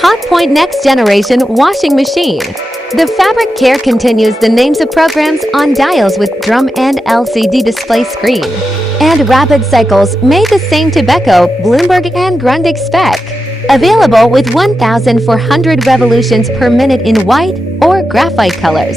Hotpoint Next Generation Washing Machine. The fabric care continues the names of programs on dials with drum and LCD display screen. And rapid cycles made the same Tobacco, Bloomberg and Grundig spec. Available with 1,400 revolutions per minute in white or graphite colors.